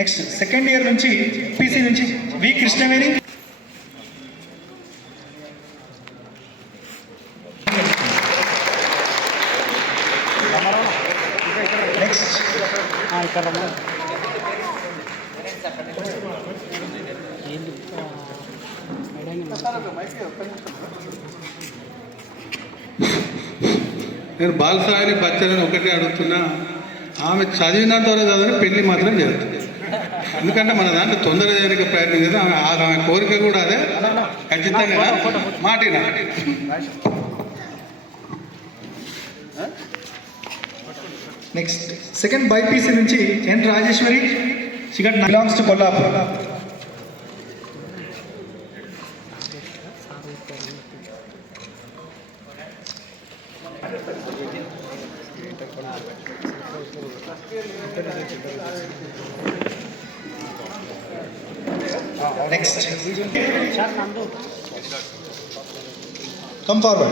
Next second year నుంచి PC నుంచి V Krishnaveni నేను బాలసారి బచ్చని ఒకటే అడుగుతున్నా ఆమె చదివినంత వరకు చదివిన పెళ్లి మాత్రం జరుగుతుంది ఎందుకంటే మన దాంట్లో తొందర చేయడానికి ప్రయత్నం చేద్దాం ఆమె కోరిక కూడా అదే ఖచ్చితంగా మాటిన నెక్స్ట్ సెకండ్ బైపీసీ నుంచి N Rajeshwari సిగట్ belongs to Kollapur Thank you. Next. Come forward.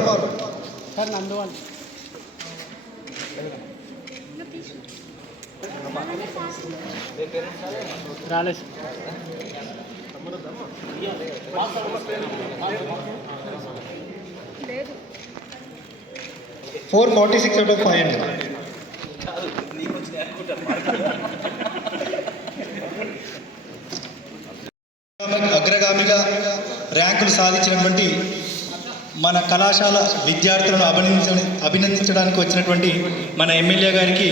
Sir, Nanduan. రాలేదు four forty six out of five hundred సాధించినటువంటి మన కళాశాల విద్యార్థులను అభినందించ అభినందించడానికి వచ్చినటువంటి మన ఎమ్మెల్యే గారికి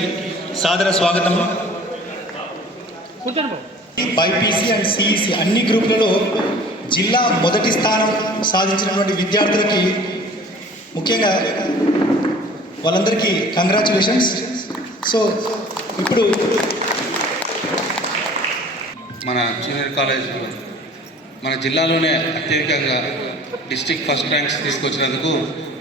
సాదర స్వాగతం బైపీసీ అండ్ సిఈసి అన్ని గ్రూపులలో జిల్లా మొదటి స్థానం సాధించినటువంటి విద్యార్థులకి ముఖ్యంగా వాళ్ళందరికీ కంగ్రాచులేషన్స్ సో ఇప్పుడు మన జూనియర్ కాలేజ్ మన జిల్లాలోనే అత్యధికంగా డిస్టిక్ ఫస్ట్ ర్యాంక్స్ తీసుకొచ్చినందుకు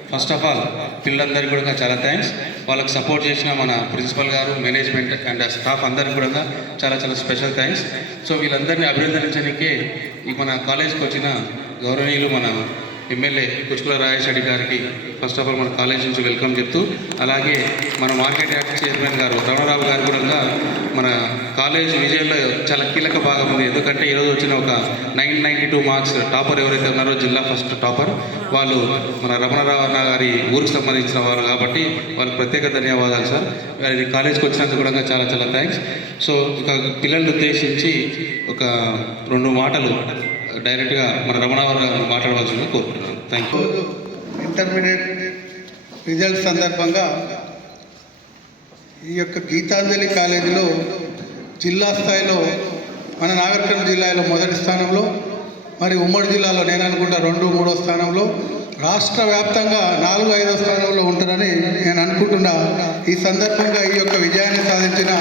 ఫస్ట్ ఆఫ్ ఆల్ పిల్లలందరికీ కూడా చాలా థ్యాంక్స్ వాళ్ళకి సపోర్ట్ చేసిన మన ప్రిన్సిపల్ గారు మేనేజ్మెంట్ అండ్ స్టాఫ్ అందరికీ కూడా చాలా చాలా స్పెషల్ థ్యాంక్స్ సో వీళ్ళందరినీ ఈ మన కాలేజ్కి వచ్చిన గౌరవనీయులు మన ఎమ్మెల్యే కుష్కుల రాజేశ్వరి గారికి ఫస్ట్ ఆఫ్ ఆల్ మన కాలేజ్ నుంచి వెల్కమ్ చెప్తూ అలాగే మన మార్కెట్ యాక్ట్ చైర్మన్ గారు రమణరావు గారు కూడా మన కాలేజ్ విజయంలో చాలా కీలక భాగం ఉంది ఎందుకంటే ఈరోజు వచ్చిన ఒక nine ninety two marks topper ఎవరైతే ఉన్నారో జిల్లా ఫస్ట్ టాపర్ వాళ్ళు మన రమణరావు అన్న గారి ఊరికి సంబంధించిన వారు కాబట్టి వాళ్ళకి ప్రత్యేక ధన్యవాదాలు సార్ వారి కాలేజ్కి వచ్చినందుకు కూడా చాలా చాలా థ్యాంక్స్ సో ఒక పిల్లల్ని ఉద్దేశించి ఒక రెండు మాటలు డైరెక్ట్గా మన రమణావర్ గారు మాట్లాడవలసిందిగా కోరుకుంటున్నాను థ్యాంక్ యూ ఇంటర్మీడియట్ రిజల్ట్ సందర్భంగా ఈ యొక్క గీతాంజలి కాలేజీలో జిల్లా స్థాయిలో మన నాగర్కర్ణ జిల్లాలో మొదటి స్థానంలో మరి ఉమ్మడి జిల్లాలో నేను అనుకుంటా రెండు మూడో స్థానంలో రాష్ట్ర వ్యాప్తంగా నాలుగు ఐదో స్థానంలో ఉంటారని నేను అనుకుంటున్నా ఈ సందర్భంగా ఈ యొక్క విజయాన్ని సాధించిన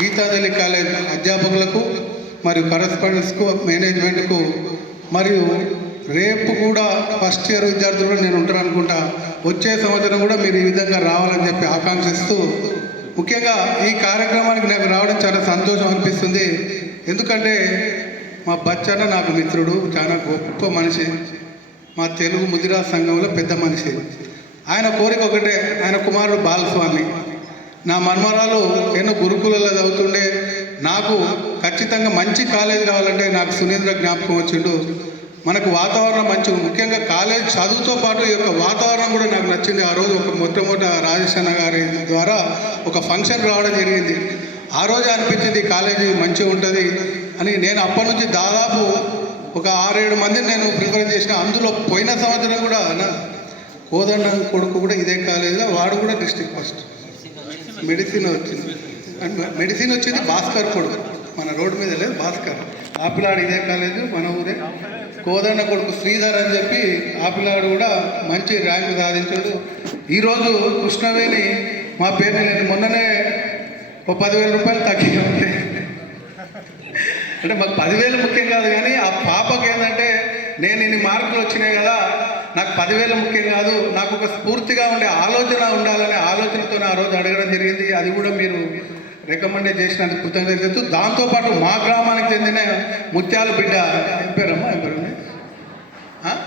గీతాంజలి కాలేజ్ అధ్యాపకులకు మరియు కరస్పాండెన్స్కు మేనేజ్మెంట్కు మరియు రేపు కూడా ఫస్ట్ ఇయర్ విద్యార్థులు కూడా నేను ఉంటాను అనుకుంటా వచ్చే సంవత్సరం కూడా మీరు ఈ విధంగా రావాలని చెప్పి ఆకాంక్షిస్తూ ముఖ్యంగా ఈ కార్యక్రమానికి నాకు రావడం చాలా సంతోషం అనిపిస్తుంది ఎందుకంటే మా బచ్చన్న నాకు మిత్రుడు చాలా గొప్ప మనిషి మా తెలుగు ముదిరా సంఘంలో పెద్ద మనిషి ఆయన కోరిక ఒకటే ఆయన కుమారుడు బాలస్వామి నా మన్మరాలు ఎన్నో గురుకులలో చదువుతుండే నాకు ఖచ్చితంగా మంచి కాలేజ్ కావాలంటే నాకు సునీంద్ర జ్ఞాపకం వచ్చిండు మనకు వాతావరణం మంచి ముఖ్యంగా కాలేజ్ చదువుతో పాటు ఈ యొక్క వాతావరణం కూడా నాకు నచ్చింది ఆ రోజు ఒక మొట్టమొదట రాజశేన గారి ద్వారా ఒక ఫంక్షన్ రావడం జరిగింది ఆ రోజే అనిపించింది కాలేజీ మంచిగా ఉంటుంది అని నేను అప్పటి నుంచి దాదాపు ఒక ఆరేడు మందిని నేను ప్రిఫర్ చేసిన అందులో పోయిన సంవత్సరం కూడా నా కోదండ కొడుకు కూడా ఇదే కాలేజీలో వాడు కూడా డిస్టిక్ ఫస్ట్ మెడిసిన్ వచ్చింది అండ్ మెడిసిన్ వచ్చేది భాస్కర్ కొడుకు మన రోడ్డు మీద లేదు భాస్కర్ ఆపిలాడు ఇదే కాలేజు మన ఊరే కోదండ కొడుకు శ్రీధర్ అని చెప్పి ఆపిలాడు కూడా మంచి ర్యాంకు సాధించాడు ఈరోజు కృష్ణవేణి మా పేరు నేను మొన్ననే ఓ పదివేల రూపాయలు తగ్గిన అంటే మాకు పదివేలు ముఖ్యం కాదు కానీ ఆ పాపకి ఏంటంటే నేను ఇన్ని మార్కులు వచ్చినాయి కదా నాకు పదివేలు ముఖ్యం కాదు నాకు ఒక స్ఫూర్తిగా ఉండే ఆలోచన ఉండాలనే ఆలోచనతో ఆ రోజు అడగడం జరిగింది అది కూడా మీరు రికమెండ్ చేసినందుకు కృతజ్ఞత చెప్తూ దాంతోపాటు మా గ్రామానికి చెందిన ముత్యాల బిడ్డ ఎంపేరమ్మా ఎంపేరమ్మ ఏం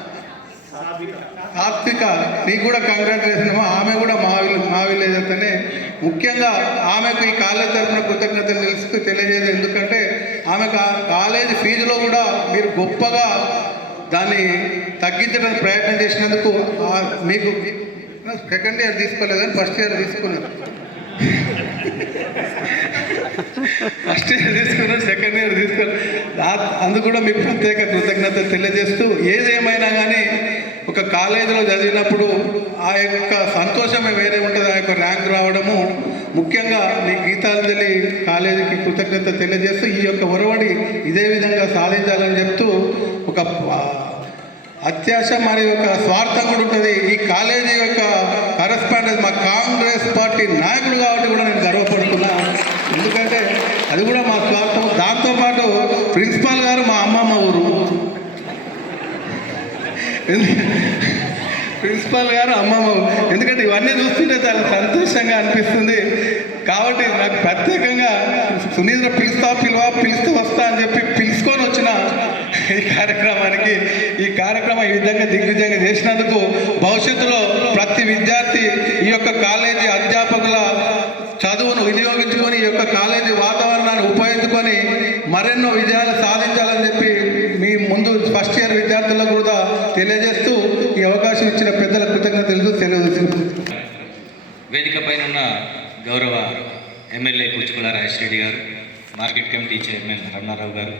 సాత్విక నీకు కూడా కంగ్రాచులేషన్ ఏమో ఆమె కూడా మా మా విలేజ్ అంతనే ముఖ్యంగా ఆమెకు ఈ కాలేజ్ తరఫున కృతజ్ఞతలు తెలుసు తెలియజేది ఎందుకంటే ఆమె కాలేజ్ ఫీజులో కూడా మీరు గొప్పగా దాన్ని తగ్గించడానికి ప్రయత్నం చేసినందుకు మీకు సెకండ్ ఇయర్ తీసుకోలేదు కానీ ఫస్ట్ ఇయర్ తీసుకున్నారు ఫస్ట్ ఇయర్ తీసుకున్నాడు సెకండ్ ఇయర్ తీసుకున్నాడు అందుకు కూడా మీకు ప్రత్యేక కృతజ్ఞత తెలియజేస్తూ ఏదేమైనా కానీ ఒక కాలేజీలో చదివినప్పుడు ఆ యొక్క సంతోషమే వేరే ఉంటుంది ఆ యొక్క ర్యాంక్ రావడము ముఖ్యంగా మీ గీతాంజలి కాలేజీకి కృతజ్ఞత తెలియజేస్తూ ఈ యొక్క ఒరవడి ఇదే విధంగా సాధించాలని చెప్తూ ఒక అత్యాశ మరి ఒక స్వార్థం కూడా ఉంటుంది ఈ కాలేజీ యొక్క కరస్పాండెన్స్ మా కాంగ్రెస్ పార్టీ నాయకుడు కాబట్టి కూడా నేను గర్వపడుతున్నాను అది కూడా మా స్వార్థం దాంతోపాటు ప్రిన్సిపాల్ గారు మా అమ్మమ్మ ఊరు ప్రిన్సిపాల్ గారు అమ్మమ్మ ఎందుకంటే ఇవన్నీ చూస్తుంటే చాలా సంతోషంగా అనిపిస్తుంది కాబట్టి నాకు ప్రత్యేకంగా సునీంద్ర పిలుస్తా పిలువా పిలుస్తూ వస్తా అని చెప్పి పిలుచుకొని వచ్చిన ఈ కార్యక్రమానికి ఈ కార్యక్రమం ఈ విధంగా దిగ్విజయంగా చేసినందుకు భవిష్యత్తులో ప్రతి విద్యార్థి ఈ యొక్క కాలేజీ పైన ఉన్న గౌరవ ఎమ్మెల్యే కూచుకుల రెడ్డి గారు మార్కెట్ కమిటీ చైర్మన్ రమణారావు గారు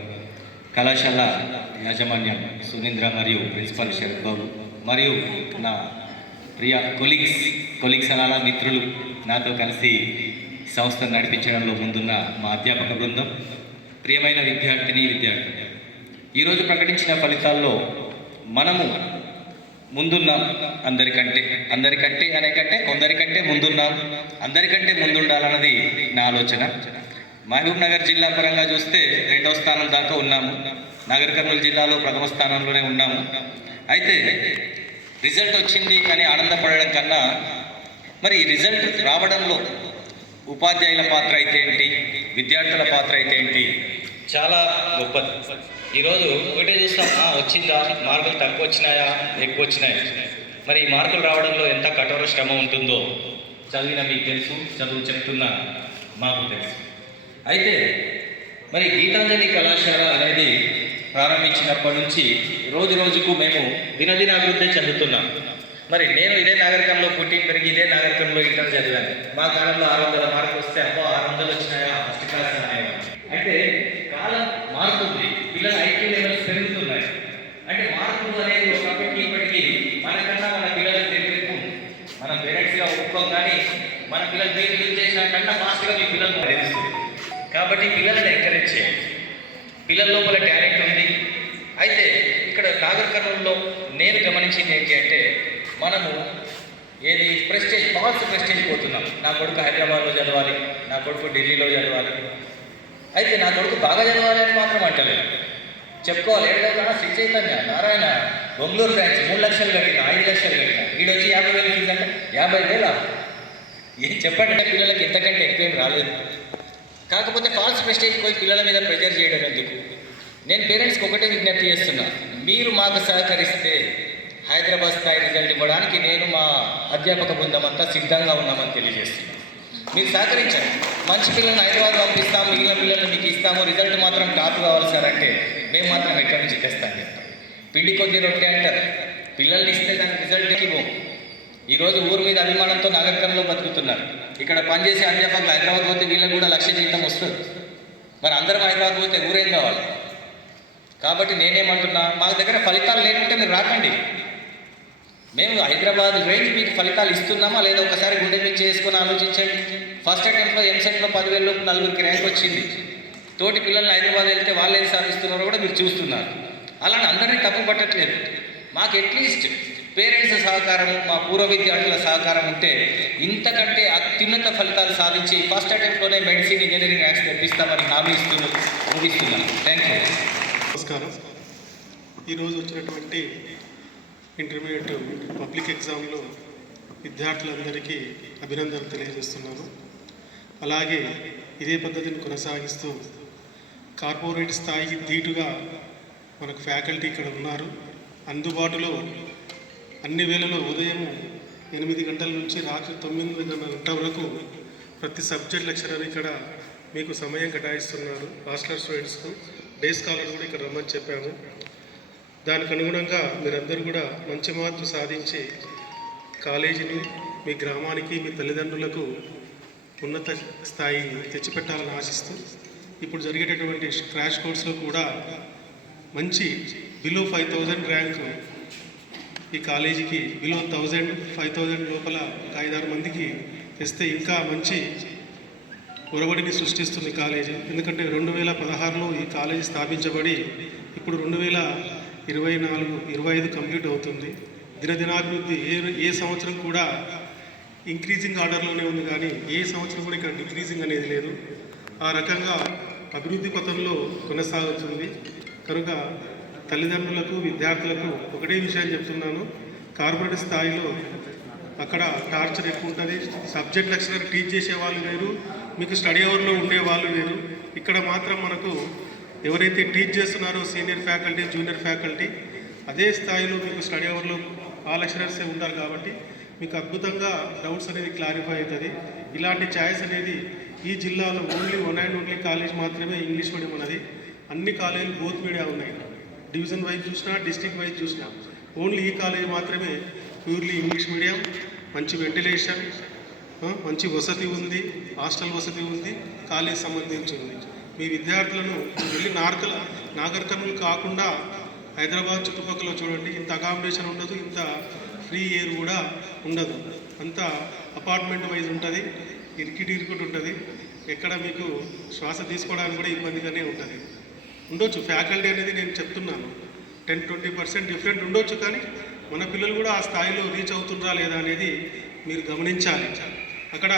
కళాశాల యాజమాన్యం సునీంద్ర మరియు ప్రిన్సిపాల్ శరత్ బాబు మరియు నా ప్రియ కొలీగ్స్ కొలీగ్స్ అనాలా మిత్రులు నాతో కలిసి సంస్థ నడిపించడంలో ముందున్న మా అధ్యాపక బృందం ప్రియమైన విద్యార్థిని విద్యార్థి ఈరోజు ప్రకటించిన ఫలితాల్లో మనము ముందున్నాం అందరికంటే అందరికంటే అనే కంటే కొందరికంటే ముందున్నాం అందరికంటే ముందుండాలన్నది నా ఆలోచన మహబూబ్ నగర్ జిల్లా పరంగా చూస్తే రెండవ స్థానం దాకా ఉన్నాము నగర్ కర్నూలు జిల్లాలో ప్రథమ స్థానంలోనే ఉన్నాము అయితే రిజల్ట్ వచ్చింది అని ఆనందపడడం కన్నా మరి ఈ రిజల్ట్ రావడంలో ఉపాధ్యాయుల పాత్ర అయితే ఏంటి విద్యార్థుల పాత్ర అయితే ఏంటి చాలా గొప్పది ఈరోజు ఒకటే చూస్తాం వచ్చిందా మార్కులు తక్కువ వచ్చినాయా ఎక్కువ వచ్చినాయా మరి ఈ మార్కులు రావడంలో ఎంత కఠోర శ్రమ ఉంటుందో చదివిన మీకు తెలుసు చదువు చెప్తున్నా మాకు తెలుసు అయితే మరి గీతాంజలి కళాశాల అనేది ప్రారంభించినప్పటి నుంచి రోజు రోజుకు మేము దినదిన అభివృద్ధి చెందుతున్నాం మరి నేను ఇదే నాగరికంలో పుట్టి పెరిగి ఇదే నాగరికంలో ఇంటర్ చదివాను మా కాలంలో ఆరు వందల మార్కులు వస్తే అబ్బో ఆరు వందలు వచ్చినాయా ఫస్ట్ క్లాస్ అనేవాడు అయితే చాలా మారుతుంది పిల్లల ఐక్యూ లెవెల్స్ పెరుగుతున్నాయి అంటే మార్పు అనేది ఒకప్పటికి ఇప్పటికీ మనకన్నా మన పిల్లలు తెలియదు మన పేరెంట్స్గా ఒప్పుకోం కానీ మన పిల్లలు మీరు యూజ్ చేసిన కన్నా ఫాస్ట్గా మీ పిల్లలు తెలుస్తుంది కాబట్టి పిల్లలను ఎంకరేజ్ చేయండి పిల్లల లోపల టాలెంట్ ఉంది అయితే ఇక్కడ నాగరికర్ణంలో నేను గమనించింది ఏంటి అంటే మనము ఏది ప్రెస్టేజ్ ఫాల్స్ ప్రెస్టేజ్ పోతున్నాం నా కొడుకు హైదరాబాద్లో చదవాలి నా కొడుకు ఢిల్లీలో చదవాలి అయితే నా కొడుకు బాగా చదవాలి అని మాత్రం అంటలేదు చెప్పుకోవాలి ఏడవగా శ్రీ చైతన్య నారాయణ బొంగళూరు బ్రాంచ్ మూడు లక్షలు కట్టిన ఐదు లక్షలు కట్టిన వచ్చి యాభై వేలు ఫీజు అంటే యాభై వేలా ఏం చెప్పండి పిల్లలకి ఎంతకంటే ఎక్కువేం రాలేదు కాకపోతే ఫాల్స్ మిస్టేక్ పోయి పిల్లల మీద ప్రెజర్ చేయడం ఎందుకు నేను పేరెంట్స్కి ఒకటే విజ్ఞప్తి చేస్తున్నా మీరు మాకు సహకరిస్తే హైదరాబాద్ స్థాయి రిజల్ట్ ఇవ్వడానికి నేను మా అధ్యాపక బృందం అంతా సిద్ధంగా ఉన్నామని తెలియజేస్తున్నాను మీరు సహకరించండి మంచి పిల్లల్ని హైదరాబాద్ పంపిస్తాం మిగిలిన పిల్లల్ని మీకు ఇస్తాము రిజల్ట్ మాత్రం టాప్ కావాలి సార్ అంటే మేము మాత్రం ఎక్కడి నుంచి తెస్తాం పిండి కొద్ది రొట్టె అంటారు పిల్లల్ని ఇస్తే దానికి రిజల్ట్ ఇవ్వం ఈరోజు ఊరు మీద అభిమానంతో నగరంలో బతుకుతున్నారు ఇక్కడ పనిచేసే అధ్యాపకులు హైదరాబాద్ పోతే వీళ్ళకి కూడా లక్ష జీతం వస్తుంది మరి అందరం హైదరాబాద్ పోతే ఊరేం కావాలి కాబట్టి నేనేమంటున్నా మా దగ్గర ఫలితాలు లేకుంటే మీరు రాకండి మేము హైదరాబాద్ రేంజ్ మీకు ఫలితాలు ఇస్తున్నామా లేదా ఒకసారి గుండె మీద చేసుకొని ఆలోచించండి ఫస్ట్ అటెంప్ట్లో ఎంసెట్లో పదివేల లోపు నలుగురికి ర్యాంక్ వచ్చింది తోటి పిల్లల్ని హైదరాబాద్ వెళ్తే వాళ్ళు ఏం సాధిస్తున్నారో కూడా మీరు చూస్తున్నారు అలానే అందరినీ తప్పు పట్టట్లేదు మాకు అట్లీస్ట్ పేరెంట్స్ సహకారం మా పూర్వ విద్యార్థుల సహకారం ఉంటే ఇంతకంటే అత్యున్నత ఫలితాలు సాధించి ఫస్ట్ అటెంప్ట్లోనే మెడిసిన్ ఇంజనీరింగ్ యాక్స్ తెప్పిస్తామని హామీ ఇస్తూ ముగిస్తున్నాను థ్యాంక్ యూ నమస్కారం ఈరోజు వచ్చినటువంటి ఇంటర్మీడియట్ పబ్లిక్ ఎగ్జామ్లో విద్యార్థులందరికీ అభినందనలు తెలియజేస్తున్నాను అలాగే ఇదే పద్ధతిని కొనసాగిస్తూ కార్పొరేట్ స్థాయికి ధీటుగా మనకు ఫ్యాకల్టీ ఇక్కడ ఉన్నారు అందుబాటులో అన్ని వేళలో ఉదయం ఎనిమిది గంటల నుంచి రాత్రి తొమ్మిది గంటల వరకు ప్రతి సబ్జెక్ట్ లెక్చరర్ ఇక్కడ మీకు సమయం కేటాయిస్తున్నారు మాస్టర్ స్టూడెంట్స్కు డే స్కాలర్ కూడా ఇక్కడ రమ్మని చెప్పాము దానికి అనుగుణంగా మీరందరూ కూడా మంచి మార్పు సాధించి కాలేజీని మీ గ్రామానికి మీ తల్లిదండ్రులకు ఉన్నత స్థాయి తెచ్చిపెట్టాలని ఆశిస్తూ ఇప్పుడు జరిగేటటువంటి క్రాష్ కోర్సులో కూడా మంచి బిలో ఫైవ్ థౌజండ్ ర్యాంక్ ఈ కాలేజీకి బిలో థౌజండ్ ఫైవ్ థౌజండ్ లోపల ఒక ఐదారు మందికి తెస్తే ఇంకా మంచి ఒరవడిని సృష్టిస్తుంది కాలేజీ ఎందుకంటే రెండు వేల పదహారులో ఈ కాలేజీ స్థాపించబడి ఇప్పుడు రెండు వేల ఇరవై నాలుగు ఇరవై ఐదు కంప్లీట్ అవుతుంది దినదినాభివృద్ధి ఏ ఏ సంవత్సరం కూడా ఇంక్రీజింగ్ ఆర్డర్లోనే ఉంది కానీ ఏ సంవత్సరం కూడా ఇక్కడ డిక్రీజింగ్ అనేది లేదు ఆ రకంగా అభివృద్ధి పథంలో కొనసాగుతుంది కనుక తల్లిదండ్రులకు విద్యార్థులకు ఒకటే విషయాన్ని చెప్తున్నాను కార్పొరేట్ స్థాయిలో అక్కడ టార్చర్ ఎక్కువ ఉంటుంది సబ్జెక్ట్ లెక్చరర్ టీచ్ చేసే వాళ్ళు లేరు మీకు స్టడీ అవర్లో ఉండే వాళ్ళు లేరు ఇక్కడ మాత్రం మనకు ఎవరైతే టీచ్ చేస్తున్నారో సీనియర్ ఫ్యాకల్టీ జూనియర్ ఫ్యాకల్టీ అదే స్థాయిలో మీకు స్టడీ అవర్లో ఆ లెక్చరర్సే ఉంటారు కాబట్టి మీకు అద్భుతంగా డౌట్స్ అనేది క్లారిఫై అవుతుంది ఇలాంటి ఛాయిస్ అనేది ఈ జిల్లాలో only one and only college మాత్రమే ఇంగ్లీష్ మీడియం ఉన్నది అన్ని కాలేజీలు బోత్ మీడియా ఉన్నాయి డివిజన్ వైజ్ చూసినా డిస్టిక్ వైజ్ చూసినా ఓన్లీ ఈ కాలేజ్ మాత్రమే ప్యూర్లీ ఇంగ్లీష్ మీడియం మంచి వెంటిలేషన్ మంచి వసతి ఉంది హాస్టల్ వసతి ఉంది కాలేజ్ సంబంధించి ఉంది మీ విద్యార్థులను వెళ్ళి నార్కల నాగరికనులు కాకుండా హైదరాబాద్ చుట్టుపక్కల చూడండి ఇంత అకామిడేషన్ ఉండదు ఇంత ఫ్రీ ఎయిర్ కూడా ఉండదు అంత అపార్ట్మెంట్ వైజ్ ఉంటుంది ఇరికిటి ఇరుకుటి ఉంటుంది ఎక్కడ మీకు శ్వాస తీసుకోవడానికి కూడా ఇబ్బందిగానే ఉంటుంది ఉండొచ్చు ఫ్యాకల్టీ అనేది నేను చెప్తున్నాను టెన్ ట్వంటీ పర్సెంట్ డిఫరెంట్ ఉండొచ్చు కానీ మన పిల్లలు కూడా ఆ స్థాయిలో రీచ్ అవుతుండ్రా లేదా అనేది మీరు గమనించాలి అక్కడ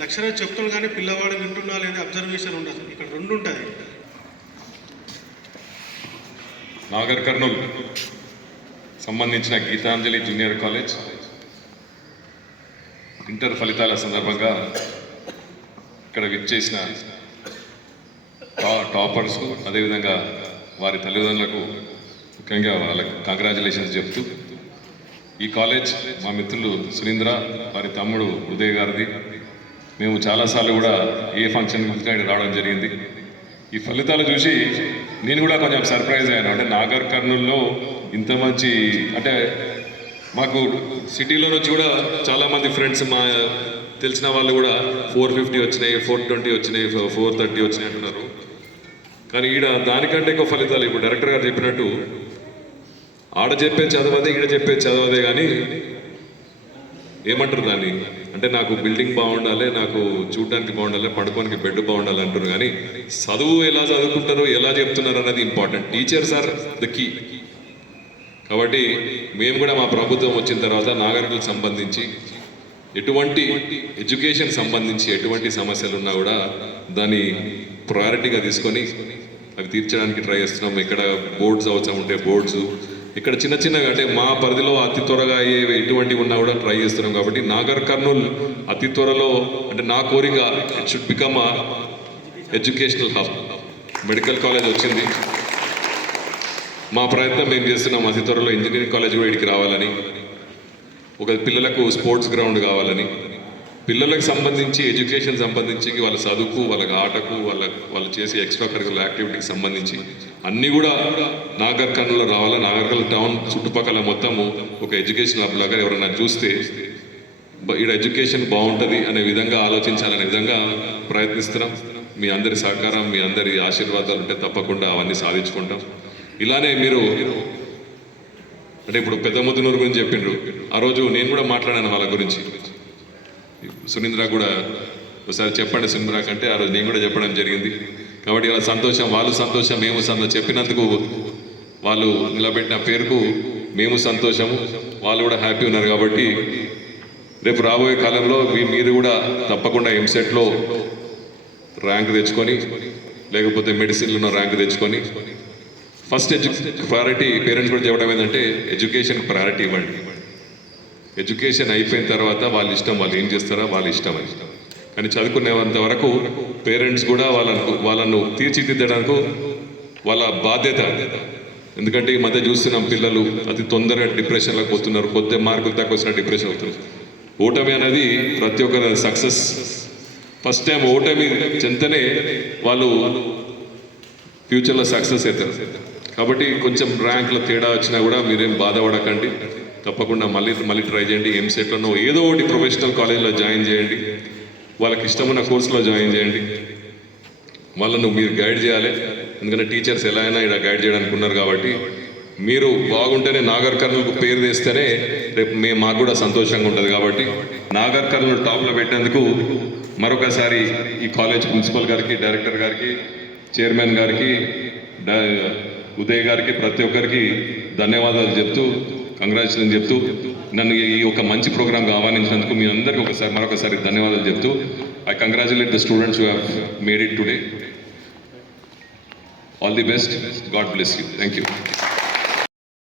లక్షణాలు చెప్తున్నాడు కానీ పిల్లవాడు వింటున్నా లేని అబ్జర్వేషన్ ఉండదు ఇక్కడ రెండు ఉంటుంది నాగర్ కర్నూలు సంబంధించిన గీతాంజలి జూనియర్ కాలేజ్ ఇంటర్ ఫలితాల సందర్భంగా ఇక్కడ విచ్చేసిన టాపర్స్కు అదేవిధంగా వారి తల్లిదండ్రులకు ముఖ్యంగా వాళ్ళకి కంగ్రాచులేషన్స్ చెప్తూ ఈ కాలేజ్ మా మిత్రులు సురేంద్ర వారి తమ్ముడు ఉదయ్ గారిది మేము చాలాసార్లు కూడా ఏ ఫంక్షన్ గురించి రావడం జరిగింది ఈ ఫలితాలు చూసి నేను కూడా కొంచెం సర్ప్రైజ్ అయ్యాను అంటే నాగర్ కర్నూల్లో ఇంత మంచి అంటే మాకు సిటీలో నుంచి కూడా చాలామంది ఫ్రెండ్స్ మా తెలిసిన వాళ్ళు కూడా ఫోర్ ఫిఫ్టీ వచ్చినాయి ఫోర్ ట్వంటీ వచ్చినాయి ఫోర్ థర్టీ వచ్చినాయి అంటున్నారు కానీ ఈడ దానికంటే ఎక్కువ ఫలితాలు ఇప్పుడు డైరెక్టర్ గారు చెప్పినట్టు ఆడ చెప్పే చదవదే ఈడ చెప్పే చదవదే కానీ ఏమంటారు దాన్ని అంటే నాకు బిల్డింగ్ బాగుండాలి నాకు చూడడానికి బాగుండాలి పడుకోనికి బెడ్ బాగుండాలి అంటారు కానీ చదువు ఎలా చదువుకుంటారు ఎలా చెప్తున్నారు అన్నది important teachers are the key కాబట్టి మేము కూడా మా ప్రభుత్వం వచ్చిన తర్వాత నాగరికులకు సంబంధించి ఎటువంటి ఎడ్యుకేషన్ సంబంధించి ఎటువంటి సమస్యలు ఉన్నా కూడా దాన్ని ప్రయారిటీగా తీసుకొని అవి తీర్చడానికి ట్రై చేస్తున్నాం ఇక్కడ బోర్డ్స్ అవసరం ఉంటే బోర్డ్స్ ఇక్కడ చిన్న చిన్నగా అంటే మా పరిధిలో అతి త్వరగా అయ్యే ఎటువంటివి ఉన్నా కూడా ట్రై చేస్తున్నాం కాబట్టి నాగర్ కర్నూల్ అతి త్వరలో అంటే నా కోరిక it should become a educational hub medical college వచ్చింది మా ప్రయత్నం మేము చేస్తున్నాం అతి త్వరలో ఇంజనీరింగ్ కాలేజ్ కూడా ఇక్కడికి రావాలని ఒక పిల్లలకు స్పోర్ట్స్ గ్రౌండ్ కావాలని పిల్లలకు సంబంధించి ఎడ్యుకేషన్ సంబంధించి వాళ్ళ చదువుకు వాళ్ళకి ఆటకు వాళ్ళ వాళ్ళు చేసే ఎక్స్ట్రా కరికులర్ యాక్టివిటీకి సంబంధించి అన్నీ కూడా నాగర్ కర్నూలు రావాలా నాగర్కల్ టౌన్ చుట్టుపక్కల మొత్తము ఒక ఎడ్యుకేషన్ హబ్ లాగా ఎవరైనా చూస్తే ఈడ ఎడ్యుకేషన్ బాగుంటుంది అనే విధంగా ఆలోచించాలనే విధంగా ప్రయత్నిస్తున్నాం మీ అందరి సహకారం మీ అందరి ఆశీర్వాదాలు ఉంటే తప్పకుండా అవన్నీ సాధించుకుంటాం ఇలానే మీరు అంటే ఇప్పుడు పెద్ద ముద్దునూరు గురించి చెప్పిండ్రు ఆ రోజు నేను కూడా మాట్లాడాను వాళ్ళ గురించి సునీంద్ర కూడా ఒకసారి చెప్పండి సునీంద్ర కంటే ఆ రోజు నేను కూడా చెప్పడం జరిగింది కాబట్టి వాళ్ళ సంతోషం వాళ్ళు సంతోషం మేము సంతోషం చెప్పినందుకు వాళ్ళు నిలబెట్టిన పేరుకు మేము సంతోషము వాళ్ళు కూడా హ్యాపీ ఉన్నారు కాబట్టి రేపు రాబోయే కాలంలో మీరు కూడా తప్పకుండా ఎంసెట్లో ర్యాంక్ తెచ్చుకొని లేకపోతే మెడిసిన్లో ర్యాంక్ తెచ్చుకొని ఫస్ట్ ఎడ్యు ప్రారిటీ పేరెంట్స్ కూడా చెప్పడం ఏంటంటే ఎడ్యుకేషన్కి ప్రయారిటీ ఇవ్వండి ఎడ్యుకేషన్ అయిపోయిన తర్వాత వాళ్ళ ఇష్టం వాళ్ళు ఏం చేస్తారా వాళ్ళ ఇష్టం అని కానీ చదువుకునేంత వరకు పేరెంట్స్ కూడా వాళ్ళను వాళ్ళను తీర్చిదిద్దడానికి వాళ్ళ బాధ్యత ఎందుకంటే ఈ మధ్య చూస్తున్నాం పిల్లలు అతి తొందరగా డిప్రెషన్లోకి వస్తున్నారు కొద్ది మార్కులు తక్కువ వచ్చిన డిప్రెషన్ అవుతున్నారు ఓటమి అనేది ప్రతి ఒక్కరి సక్సెస్ ఫస్ట్ టైం ఓటమి చెంతనే వాళ్ళు ఫ్యూచర్లో సక్సెస్ అవుతారు కాబట్టి కొంచెం ర్యాంక్లో తేడా వచ్చినా కూడా మీరేం బాధపడకండి తప్పకుండా మళ్ళీ మళ్ళీ ట్రై చేయండి ఎంసెట్లోనో ఏదో ఒకటి ప్రొఫెషనల్ కాలేజ్లో జాయిన్ చేయండి వాళ్ళకి ఇష్టమైన కోర్సులో జాయిన్ చేయండి వాళ్ళను మీరు గైడ్ చేయాలి ఎందుకంటే టీచర్స్ ఎలా అయినా ఇలా గైడ్ చేయడానికి ఉన్నారు కాబట్టి మీరు బాగుంటేనే నాగర్ కర్ణులకు పేరు తెస్తేనే రేపు మేము మాకు కూడా సంతోషంగా ఉంటుంది కాబట్టి నాగర్ కర్ణులు టాప్లో పెట్టినందుకు మరొకసారి ఈ కాలేజ్ ప్రిన్సిపల్ గారికి డైరెక్టర్ గారికి చైర్మన్ గారికి ఉదయ్ గారికి ప్రతి ఒక్కరికి ధన్యవాదాలు చెప్తూ కంగ్రాచులేషన్ చెప్తూ నన్ను ఈ ఒక మంచి ప్రోగ్రామ్ ఆహ్వానించినందుకు మీ అందరికీ ఒకసారి మరొకసారి ధన్యవాదాలు చెప్తూ I congratulate the students who have made it today all the best God bless you thank you